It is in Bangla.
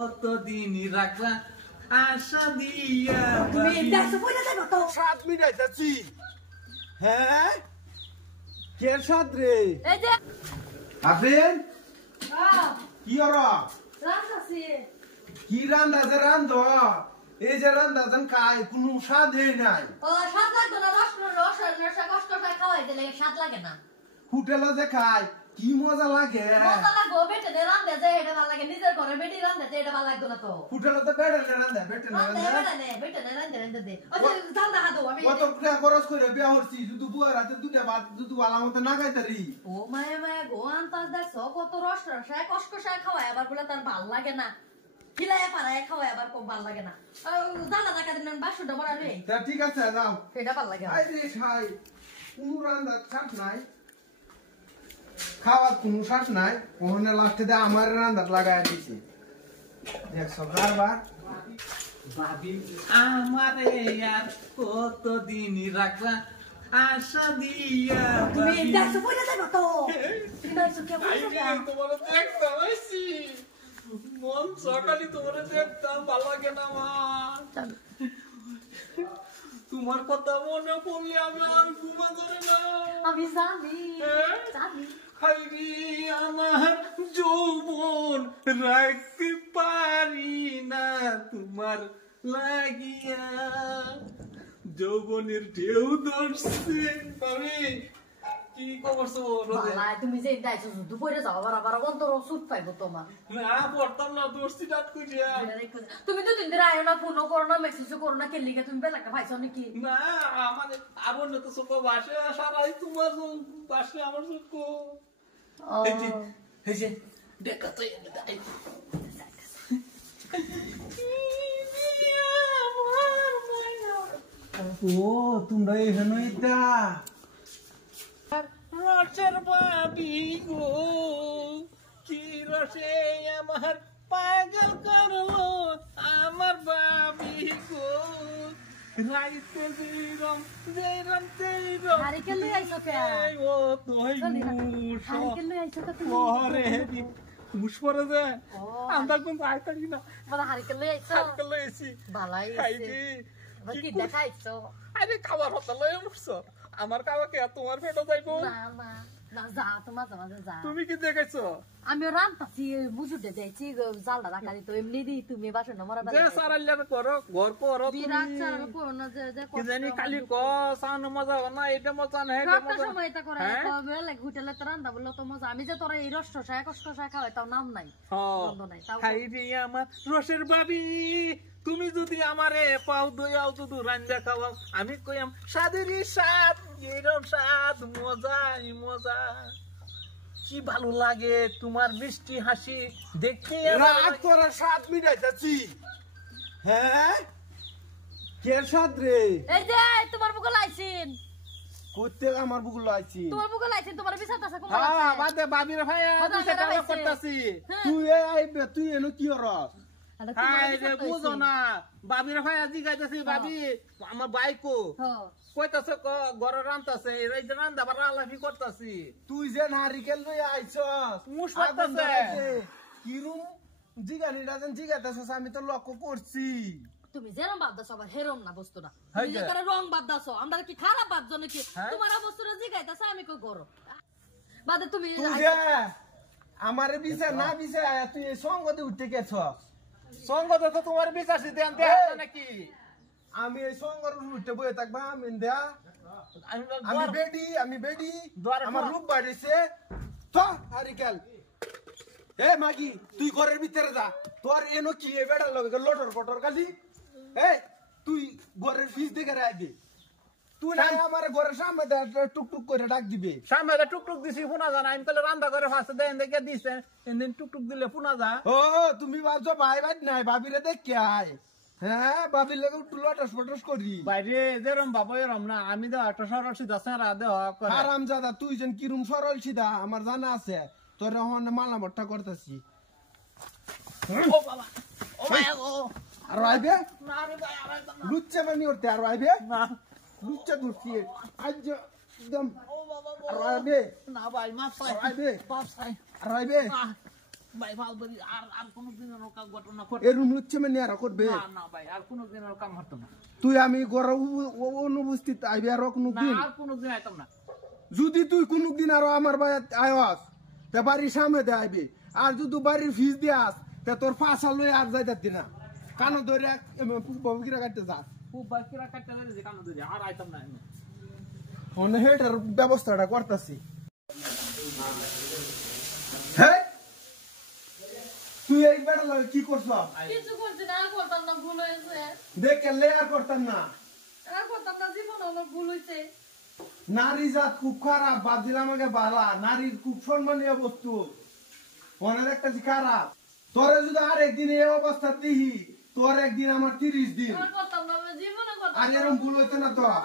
কতদিনই রাখলা আশা দিয়া তুমি দেখছো কইরা যাইবা তো 7 মিনিট যাচ্ছি। হ্যাঁ কে সাদ রে এই যে আফরিন হ্যাঁ কি ওরা রাখছি কি রান্দা যে রান্ধ এই যে রান্দা জান কাই কোনো স্বাদই নাই। ও স্বাদ লাগবে না রস কষ্ট করে খাওয়াই দিলে স্বাদ লাগে না। হোটেলে যে খাই কি মজা লাগে। মজা লাগবে বেটে নে রান্ধে যে এটা ভালো লাগে নিজের ঘরে বেটি রান্ধে যে এটা ভালো লাগবে না তো। হোটেলে তো বেড়ে রান্দা বেটে না বেটে নে রান্ধে দে ও জান না হাদো আমি কত টাকা খরচ করে বিয়া হচ্ছি শুধু বুয়া রাতে দুটা ভাত দুটো বালা মতো না খাইতারি। ও মায়া গোয়ান তাস দেখছো কত রস কষ্ট খাওয়ায় আবার বলে তার ভালো লাগে না। খিলায় পারায় খাওয়ায় আবার খুব ভালো লাগে না। জানা টাকা দিন বাসুটা বড়ালে তা ঠিক আছে যাও সেটা ভালো লাগে। আই রে খাই কোনো রান্দা ছাট নাই খাওয়ার কোনো স্বাদ নাই। ওখানে লাস্টে দিয়ে আমার রান্দার লাগাই দিছে দেখছো কারবার। ভাবি আমারে আর কতদিনই রাখলা আশা দিয়া তুমি দেখছো কইরা যাইবা তো কিনাইছো কে কইরা তোমার দেখতাম আইছি মন সকালে তোমার দেখতাম ভালো লাগে না আমার তোমার কথা মনে পড়লে আমি আর ঘুমা ধরে না। আমি জানি হাইরে আমার যৌবন রাখতে পারি না তোমার লাগিয়া যৌবনের ঢেউ ধরছে। আমি কি করছো বালাই তুমি যে দাইছো দুপুরে যাও আবার অন্তর সুট পাইবো তোমার। না পড়তাম না দোস্তি ডাট কইয়া। তুমি তো দিন ধরে আয়ো না ফোনও করো না মেসেজও করো না কেলিগে তুমি বেলাকা পাইছো নাকি? না আমাদের আবার না তো চোখ বাসে সারাই তোমার বাসে আমার চোখ এই যে দেখা তো ও তোমরা এখানে রসের বাবি গো কি রসে আমার পাগল করলো আমার বাবি গো রাইতে যেরম হারিকেন লই আইছো কে? ও তোই হারিকেন লই আইছো কে তুমি? ওরে মুশ পড়ে যায় আমরা কোন আইতারি না মানে হারিকেন লই আইছো? হারিকেন লই আইছি বালাই খাইছি কি দেখাইছো? আরে খাবার হতে লই উঠছো আমার খাওয়া কে তোমার পেটে যাইবো না যা তোমার যা তুমি কি দেখাইছো? আমি রান্তাছি বুঝুতে দেইছি জালটা রাখা দিত এমনি দি তুমি বাসন মরা যে সারাইলার করো ঘর করো বিরাট চাল করো না যে কি জানি খালি ক সান মজা না এটা মজা না এটা একটা মজা সময় এটা করে তবে লাগে হোটেলে তো রান্না বললো তো মজা আমি যে তোরা এই রস শাক কষ্ট শাক খাওয়াই তাও নাম নাই বন্ধ নাই তাও খাই রে আমার রসের বাবি তুমি যদি আমারে পাও দয়াও দুদু রান্না খাওয়াও আমি কইম সাদেরই স্বাদ এরম স্বাদ মজা কি ভালো লাগে তোমার মিষ্টি হাসি দেখতে রাত তোরা 7 মিনিট যাচ্ছি। হ্যাঁ কে সাদ রে এই যে তোমার বুকে লাইছিন করতে আমার বুকুল আইছি। তোমার বুকে লাইছিন তোমার বিছাত আছে কোন হ্যাঁ বাদে বাবির ভাই আমি সেটা করতেছি তুই আইবে তুই এনো কি হরস হাই রে বুঝো না বাবির ভাই আজি গাইতেছি বাবি আমার বাইকো কইতাছে ঘরে রান্তাছে এই যে রান্দা বা রালাফি করতাছি তুই যে নারিকেল লই আইছস মুশ করতাছে কিরুম জিগানিটা যেন জিগাইতাছস আমি তো লক্ষ্য করছি। তুমি যেরম বাদ দাও আবার হেরম না বস্তুটা তুমি যে করে রং বাদ দাও আমরা কি খারাপ বাদ জানো কি তোমার বস্তুটা জিগাইতাছে আমি কই করো বাদে তুমি তুই যে আমারে বিচার না বিচার তুই সঙ্গতে উঠতে গেছস সঙ্গতে তো তোমার বিচারছি দেন দেখা নাকি আমি এই সঙ্গর উঠতে বইয়ে থাকবা আমি দেয়া আমি বেডি আমার রূপ বাড়িছে তো হারিকেল এ মাগি তুই ঘরের ভিতরে যা তোর এনো কি এ বেড়ার লগে লটর পটর খালি এই তুই ঘরের ফিস দেখে রাখবি তুই না আমার ঘরের সামনে টুকটুক করে ডাক দিবে সামনে টুকটুক দিছি ফোনা জানা আমি তাহলে রান্না করে ফাঁসে দেন দেখে দিছে এদিন টুকটুক দিলে ফোনা যা ও তুমি ভাবছো ভাই ভাই নাই ভাবিরে দেখ কে আয় হ্যাঁ ভাবির লগে একটু লটস ফটস করি বাইরে যেরম বাবা এরম না আমি দেওয়া একটা সরল সিধা সেরা দেওয়া আরাম জাদা তুই যেন কিরম সরল সিধা আমার জানা আছে তোর মালা মট্টা করতেছি ও বাবা ও মায়া গো আর আইবে না রে ভাই আর লুচ্চা মানি উঠতে আর আইবে না লুচ্চা ধরছি আজ একদম ও বাবা আর আইবে না ভাই মাফ চাই আইবে মাফ চাই আর আইবে ভাই ফালতু আর কোনোদিন এরকম ঘটনা ঘটে এরম লুচ্ছে মানে আর করবে না না ভাই আর কোনোদিন এরকম হতো না তুই আমি ঘরে অনুপস্থিত আইবি আর কোনদিন আর কোনোদিন আইতাম না যদি তুই কোনদিন আরো আমার বাড়ি আয়স তে বাড়ির সামনে দে আইবি আর যদি বাড়ির ফিস দিয়াস তে তোর ফাঁসা লই আর যাইতাতি না কানো ধরে ববিকিরা কাটতে যাস খুব বাকিরা কাটতে লাগে যে কানো ধরে আর আইতাম না আমি ফোন হেটার ব্যবস্থাটা করতেছি হ্যাঁ তুই এই বেড়া লাগে কি করছ কিছু করছি না, আর করতাম না, ভুল হয়েছে। দেখ লেয়ার করতাম না আর করতাম না, জীবনে আমার ভুল হয়েছে। নারী জাত খুব খারাপ বাজিল আমাকে বালা নারীর খুব সম্মানীয় বস্তু মনে দেখতেছি খারাপ তোরে যদি আর একদিন এই অবস্থা দিহি তোর একদিন আমার 30 দিন আর করতাম না, আমি জীবনে করতাম আর না। এরকম ভুল হইতো না তো আর